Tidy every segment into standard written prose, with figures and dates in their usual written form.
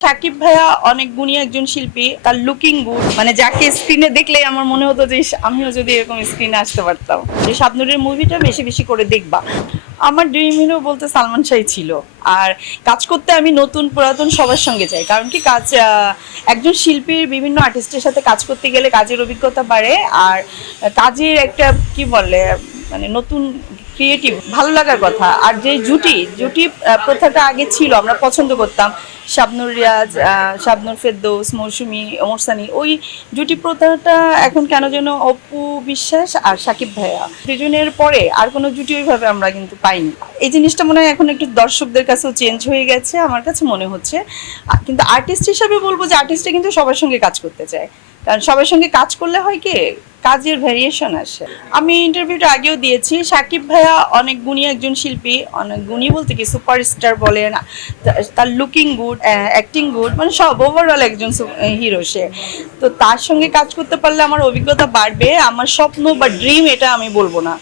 সাকিব ভাইয়া অনেক গুণী একজন শিল্পী, তার লুকিং গুড, মানে যাকে স্ক্রিনে দেখলেই আমার মনে হতো যে ইস, আমিও যদি এরকম স্ক্রিনে আসতে পারতাম। যে শাবনূরের মুভিটা বেশি বেশি করে দেখবা। আমার ড্রিম হিরো বলতে সালমান শাহই ছিল। আর কাজ করতে আমি নতুন পুরাতন সবার সঙ্গে চাই, কারণ কি একজন শিল্পীর বিভিন্ন আর্টিস্টের সাথে কাজ করতে গেলে কাজের অভিজ্ঞতা বাড়ে। আর কাজের একটা কি বলে, মানে নতুন ক্রিয়েটিভ ভালো লাগার কথা। আর যে জুটি জুটি প্রথাটা আগে ছিল, আমরা পছন্দ করতাম শাবনূর রিয়াজ, শাবনূর ফেরদৌস, মৌসুমী, ওমর সানি, ওই জুটি প্রথাটা এখন কেন যেন অপু বিশ্বাস আর সাকিব ভাইয়া দুজনের পরে আর কোনো জুটি ওইভাবে আমরা কিন্তু পাইনি। এই জিনিসটা মনে হয় এখন একটু দর্শকদের কাছেও চেঞ্জ হয়ে গেছে, আমার কাছে মনে হচ্ছে। কিন্তু আর্টিস্ট হিসাবে বলবো যে আর্টিস্টরা কিন্তু সবার সঙ্গে কাজ করতে চায়, কারণ সবার সঙ্গে কাজ করলে হয় কি, কাজের ভ্যারিয়েশন আসে। আমি ইন্টারভিউটা আগেও দিয়েছি, সাকিব ভাইয়া অনেক গুণী একজন শিল্পী, অনেক গুণী বলতে কি সুপারস্টার বলেন, তার লুকিং গুড, অ্যাক্টিং গুড, মানে সব ওভারঅল একজন হিরো সে। তো তার সঙ্গে কাজ করতে পারলে আমার অভিজ্ঞতা বাড়বে। আমার স্বপ্ন বা ড্রিম এটা আমি বলবো না,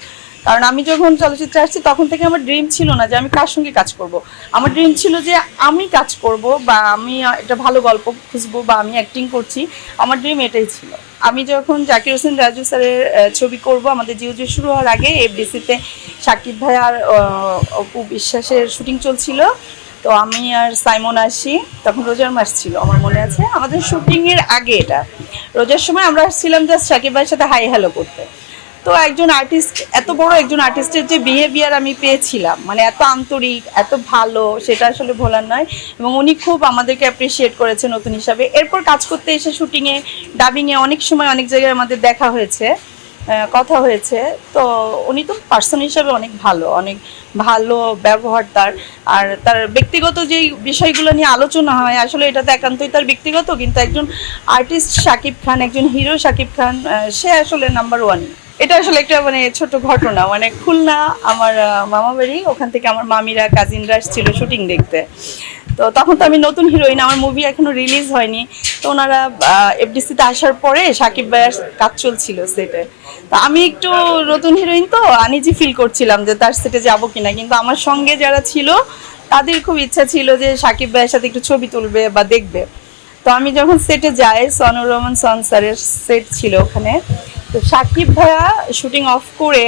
কারণ আমি যখন চলচ্চিত্রে আসছি তখন থেকে আমার ড্রিম ছিল না যে আমি কার সঙ্গে কাজ করব। আমার ড্রিম ছিল যে আমি কাজ করব, বা আমি একটা ভালো গল্প খুঁজবো, বা আমি অ্যাক্টিং করছি। আমার ড্রিম এটাই ছিল। আমি যখন জাকির হোসেন রাজু স্যারের ছবি করব, আমাদের জিওজি শুরু হওয়ার আগে এফডিসিতে সাকিব ভাই আর অপু বিশ্বাসের শুটিং চলছিল। তো আমি আর সাইমন আসি, তখন রোজার মাস ছিল আমার মনে আছে, আমাদের শুটিংয়ের আগে এটা রোজার সময় আমরা আসছিলাম জাস্ট সাকিব ভাইয়ের সাথে হাই হ্যালো করতে। তো একজন আর্টিস্ট, এত বড় একজন আর্টিস্টের যে বিহেভিয়ার আমি পেয়েছিলাম, মানে এত আন্তরিক, এত ভালো, সেটা আসলে ভোলার নয়। এবং উনি খুব আমাদেরকে অ্যাপ্রিসিয়েট করেছে নতুন হিসাবে। এরপর কাজ করতে এসে শুটিংয়ে, ডাবিংয়ে অনেক সময় অনেক জায়গায় আমাদের দেখা হয়েছে, কথা হয়েছে। তো উনি তো পার্সন হিসাবে অনেক ভালো, অনেক ভালো ব্যবহার তার। আর তার ব্যক্তিগত যেই বিষয়গুলো নিয়ে আলোচনা হয়, আসলে এটা তো একান্তই তার ব্যক্তিগত, কিন্তু একজন আর্টিস্ট শাকিব খান, একজন হিরো শাকিব খান, সে আসলে নাম্বার ওয়ান। এটা আসলে একটা মানে ছোট ঘটনা, মানে খুলনা আমার মামা বাড়ি, ওখান থেকে আমার মামিরা কাজিনরা আসছিল শুটিং দেখতে। তো তখন তো আমি নতুন হিরোইন, আমার মুভি এখনো রিলিজ হয়নি। তো ওনারা এফডিসিতে আসার পরে সাকিব ভাইয়ের কাজ চলছিল সেটে। তো আমি একটু নতুন হিরোইন, তো আনইজি ফিল করছিলাম যে তার সেটে যাবো কিনা, কিন্তু আমার সঙ্গে যারা ছিল তাদের খুব ইচ্ছা ছিল যে সাকিব ভাইয়ের সাথে একটু ছবি তুলবে বা দেখবে। তো আমি যখন সেটে যাই, সনুর রহমান সন স্যারের সেট ছিল ওখানে। তো সাকিব ভাইয়া শুটিং অফ করে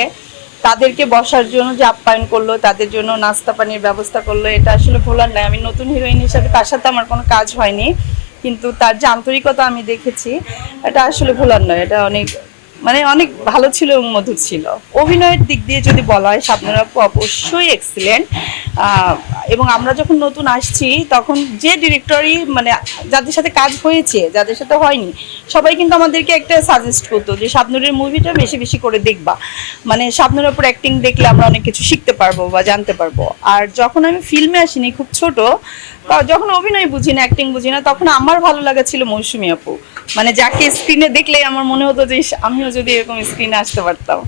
তাদেরকে বসার জন্য যে আপ্যায়ন করলো, তাদের জন্য নাস্তা পানির ব্যবস্থা করলো, এটা আসলে ভোলার নাই। আমি নতুন হিরোইন হিসাবে তার সাথে আমার কোনো কাজ হয়নি, কিন্তু তার যে আন্তরিকতা আমি দেখেছি, এটা আসলে ভোলার নয়। এটা অনেক, মানে অনেক ভালো ছিল এবং মধুর ছিল। অভিনয়ের দিক দিয়ে যদি বলা হয়, শাবনূর আপু অবশ্যই এক্সিলেন্ট। এবং আমরা যখন নতুন আসছি তখন যে ডিরেক্টরই, মানে যাদের সাথে কাজ হয়েছে, যাদের সাথে হয়নি, সবাই কিন্তু আমাদেরকে একটা সাজেস্ট করতো যে শাবনূরের মুভিটা বেশি বেশি করে দেখবা, মানে শাবনূরের উপর অ্যাক্টিং দেখলে আমরা অনেক কিছু শিখতে পারবো বা জানতে পারবো। আর যখন আমি ফিল্মে আসিনি, খুব ছোট, যখন অভিনয় বুঝি না, অ্যাক্টিং বুঝি না, তখন আমার ভালো লাগা ছিল মৌসুমী আপু। মানে যাকে স্ক্রিনে দেখলেই আমার মনে হতো যে ইস, আমিও যদি এরকম স্ক্রিনে আসতে পারতাম।